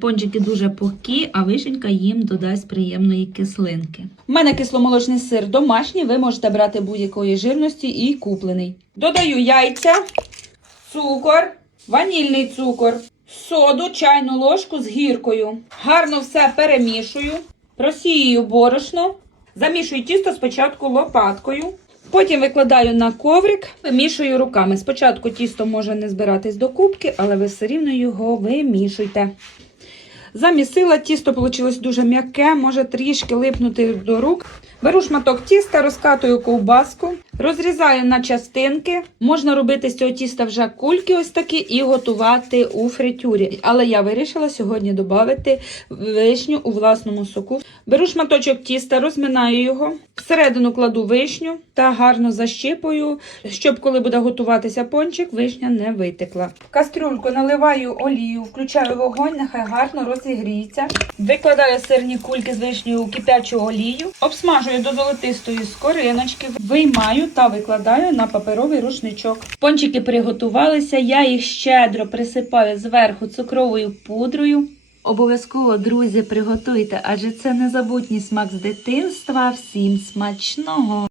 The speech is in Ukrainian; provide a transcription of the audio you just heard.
Пончики дуже пухкі, а вишенька їм додасть приємної кислинки. У мене кисломолочний сир домашній, ви можете брати будь-якої жирності і куплений. Додаю яйця, цукор, ванільний цукор, соду, чайну ложку з гіркою. Гарно все перемішую, просіюю борошно, замішую тісто спочатку лопаткою. Потім викладаю на коврик, вимішую руками. Спочатку тісто може не збиратись до кубки, але ви все рівно його вимішуйте. Замісила, тісто вийшло дуже м'яке, може трішки липнути до рук. Беру шматок тіста, розкатую ковбаску, розрізаю на частинки. Можна робити з цього тіста вже кульки ось такі і готувати у фритюрі. Але я вирішила сьогодні додати вишню у власному соку. Беру шматочок тіста, розминаю його, всередину кладу вишню та гарно защипую, щоб коли буде готуватися пончик, вишня не витекла. В кастрюльку наливаю олію, включаю вогонь, нехай гарно розігріється. Викладаю сирні кульки з вишнею у кипячу олію, обсмажую до золотистої скориночки, виймаю та викладаю на паперовий рушничок. Пончики приготувалися, я їх щедро присипаю зверху цукровою пудрою. Обов'язково, друзі, приготуйте, адже це незабутній смак з дитинства. Всім смачного!